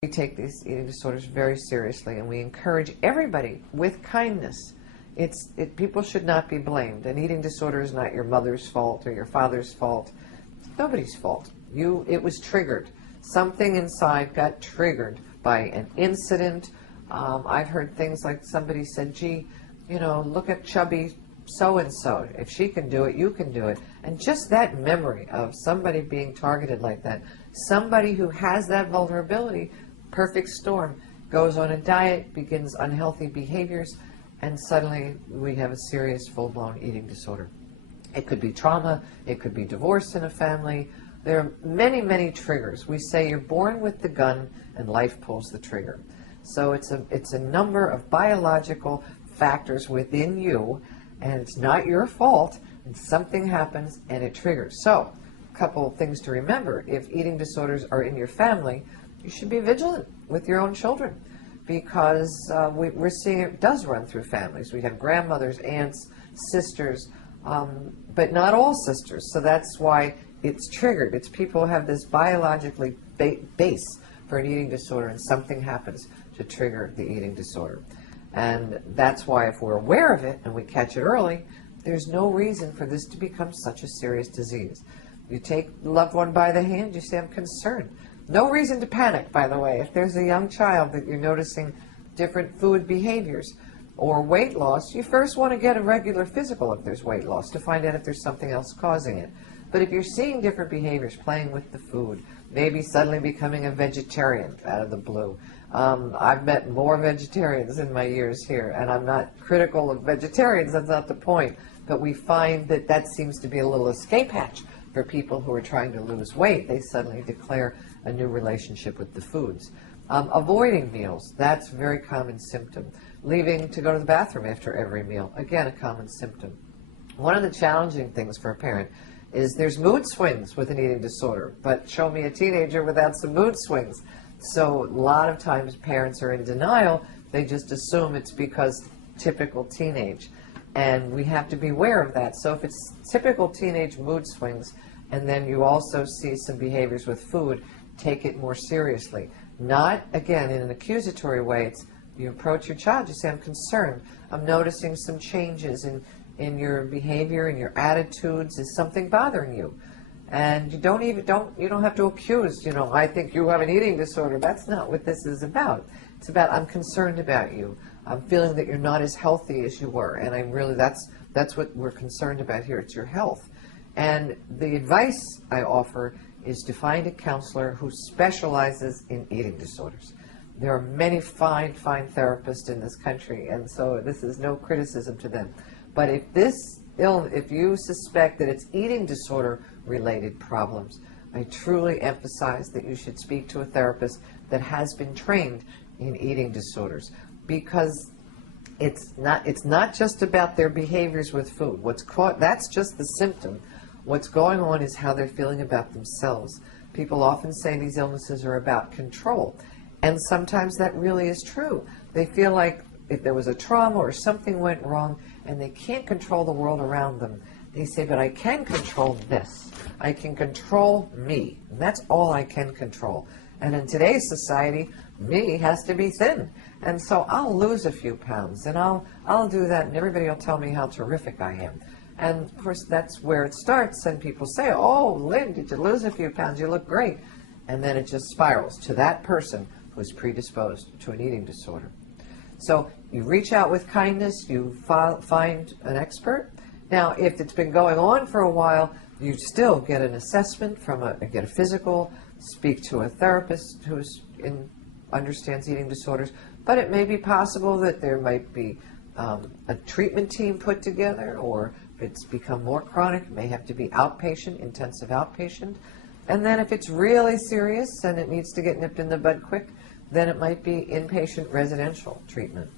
We take these eating disorders very seriously, and we encourage everybody with kindness. People should not be blamed. An eating disorder is not your mother's fault or your father's fault. It's nobody's fault. It was triggered. Something inside got triggered by an incident. I've heard things like somebody said, gee, look at chubby so-and-so. If she can do it, you can do it. And just that memory of somebody being targeted like that, somebody who has that vulnerability, perfect storm, goes on a diet, begins unhealthy behaviors, and suddenly we have a serious full-blown eating disorder. It could be trauma, it could be divorce in a family. There are many, many triggers. We say you're born with the gun and life pulls the trigger. So it's a number of biological factors within you, and it's not your fault, and something happens and it triggers. So, a couple of things to remember. If eating disorders are in your family, you should be vigilant with your own children, because we're seeing it does run through families. We have grandmothers, aunts, sisters, but not all sisters. So that's why it's triggered. It's people who have this biologically base for an eating disorder, and something happens to trigger the eating disorder. And that's why if we're aware of it and we catch it early, there's no reason for this to become such a serious disease. You take a loved one by the hand, you say, I'm concerned. No reason to panic, by the way. If there's a young child that you're noticing different food behaviors or weight loss, you first want to get a regular physical if there's weight loss to find out if there's something else causing it. But if you're seeing different behaviors, playing with the food, maybe suddenly becoming a vegetarian out of the blue. I've met more vegetarians in my years here, and I'm not critical of vegetarians, that's not the point. But we find that that seems to be a little escape hatch for people who are trying to lose weight. They suddenly declare a new relationship with the foods. Avoiding meals, that's a very common symptom. Leaving to go to the bathroom after every meal, again, a common symptom. One of the challenging things for a parent is there's mood swings with an eating disorder, but show me a teenager without some mood swings. So a lot of times parents are in denial. They just assume it's because typical teenage. And we have to be aware of that. So if it's typical teenage mood swings, and then you also see some behaviors with food, take it more seriously. Not, again, in an accusatory way. It's you approach your child, you say, I'm concerned. I'm noticing some changes in your behavior and your attitudes. Is something bothering you? And you don't have to accuse, I think you have an eating disorder. That's not what this is about. It's about, I'm concerned about you. I'm feeling that you're not as healthy as you were, and I'm really, that's what we're concerned about here. It's your health. And the advice I offer is to find a counselor who specializes in eating disorders. There are many fine therapists in this country, and so this is no criticism to them. But if you suspect that it's eating disorder related problems, I truly emphasize that you should speak to a therapist that has been trained in eating disorders, because it's not just about their behaviors with food. That's just the symptom. What's going on is how they're feeling about themselves. People often say these illnesses are about control, and sometimes that really is true. They feel like if there was a trauma or something went wrong and they can't control the world around them, they say, but I can control this. I can control me. And that's all I can control. And in today's society, me has to be thin. And so I'll lose a few pounds, and I'll do that, and everybody will tell me how terrific I am. And of course, that's where it starts, and people say, oh, Lynn, did you lose a few pounds? You look great. And then it just spirals to that person who's predisposed to an eating disorder. So you reach out with kindness, you find an expert. Now, if it's been going on for a while, you still get an assessment get a physical, speak to a therapist who understands eating disorders. But it may be possible that there might be a treatment team put together, or if it's become more chronic, it may have to be outpatient, intensive outpatient. And then if it's really serious and it needs to get nipped in the bud quick, then it might be inpatient residential treatment.